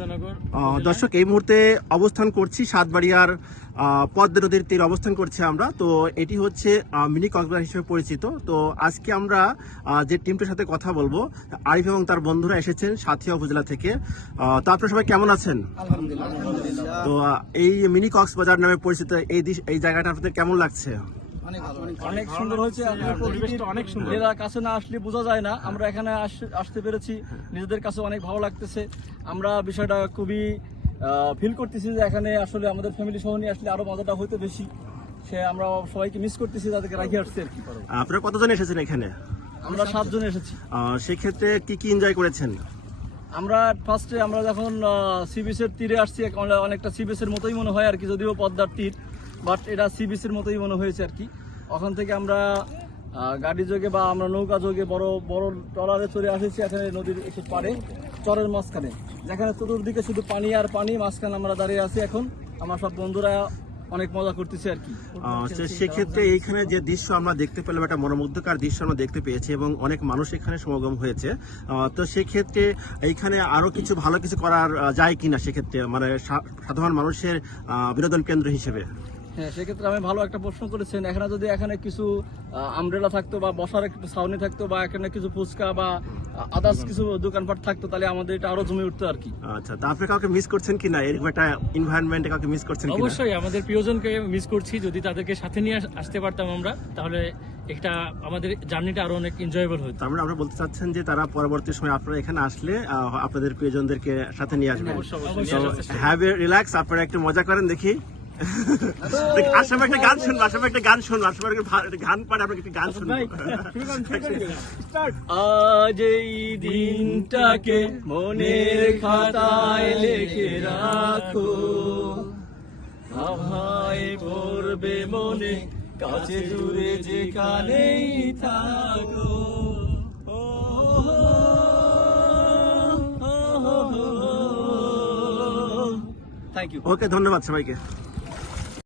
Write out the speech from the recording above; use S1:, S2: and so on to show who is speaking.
S1: বিজয়নগর।
S2: দর্শক, এই মুহূর্তে অবস্থান করছি সাতবাড়িয়ার পদ্মা নদীর তীরে অবস্থান করছি আমরা। তো এটি হচ্ছে মিনি কক্সবাজার হিসেবে পরিচিত। তো আজকে আমরা যে টিমটির সাথে কথা বলবো, আরিফ এবং তার বন্ধুরা এসেছেন সাথিয়া উপজেলা থেকে। তো আপনারা সবাই কেমন আছেন? তো এই মিনি কক্সবাজার নামে পরিচিত এই জায়গাটা আপনাদের কেমন লাগছে?
S3: অনেক সুন্দর হয়েছে।
S1: অনেক সুন্দর,
S3: এরা কাছে না আসলে বোঝা যায় না। আমরা এখানে আসতে পেরেছি, নিজেদের কাছে অনেক ভালো লাগতেছে। আমরা বিষয়টা খুবই ফিল করতেছি যে এখানে আসলে আমাদের ফ্যামিলি সহ নিয়ে আসলে আরো মজাটা হইতে বেশি। আমরা সবাইকে মিস করতেছি, তাদেরকে রাখি আসছি আর কি।
S2: আপনারা কতজন এসেছেন এখানে?
S3: আমরা 7 জন এসেছি।
S2: সেক্ষেত্রে কি কি এনজয় করেছেন?
S3: আমরা ফার্স্টে আমরা যখন সি বিচের তীরে আসছি, অনেকটা সি বিচের মতোই মনে হয় আর কি, যদিও পদ্মার তীর, বাট এটা সি বিচের মতোই মনে হয়েছে আর কি। ওখান থেকে আমরা গাড়ি যোগে বা আমরা নৌকা যোগে বড় বড় ট্রলারে চলে আসেছি এখানে নদীর একটু পাড়ে, চরের মাঝখানে, যেখানে চতুর্দিকে শুধু পানি আর পানি, মাঝখানে আমরা দাঁড়িয়ে আছি এখন। আমার সব বন্ধুরা অনেক মজা করতেছে আর কি।
S2: সেক্ষেত্রে এইখানে যে দৃশ্য আমরা দেখতে পেলাম, একটা মনোমুগ্ধকর দৃশ্য আমরা দেখতে পেয়েছি এবং অনেক মানুষ এখানে সমাগম হয়েছে। তো সেক্ষেত্রে এইখানে আরো কিছু ভালো কিছু করার যায় কিনা, সেক্ষেত্রে মানে সাধারণ মানুষের বিনোদন কেন্দ্র হিসেবে?
S3: হ্যাঁ, সেক্ষেত্রে আমি ভালো একটা প্রশ্ন করেছেন। এখানে কিছু আমব্রেলা থাকতো বা বসার একটু ছাউনি থাকতো বা এখানে কিছু ফুচকা বা আদার্স কিছু দোকানপাট থাকতো, তাহলে আমাদের এটা আরো জমে উঠতো আর কি।
S2: আচ্ছা, তা আপনি কাউকে মিস করছেন কিনা? এরকম একটা এনভায়রনমেন্টে কাউকে মিস করছেন কিনা?
S1: অবশ্যই আমাদের প্রিয়জনকে মিস করছি। যদি তাদেরকে সাথে নিয়ে আসতে পারতাম আমরা, তাহলে একটা আমাদের জার্নিটা আরো অনেক এনজয়েবল হতো।
S2: তার মানে আপনারা বলতে চাচ্ছেন যে তারা পরবর্তী সময় আপনারা এখানে আসলে আপনাদের প্রিয়জনদেরকে সাথে নিয়ে আসবেন। হ্যাভ এ রিল্যাক্স, আপনারা একটু মজা করেন দেখি। আসামে একটা গান শুনবো, গান পারে, আপনাকে একটা গান শুনবো।
S3: আজ এই দিনটাকে মনের খাতায় লিখে রাখো, আভায় পড়বে মনে, কাছে দূরে যেখানেই থাকো। Thank you.
S2: ওকে, ধন্যবাদ সবাইকে।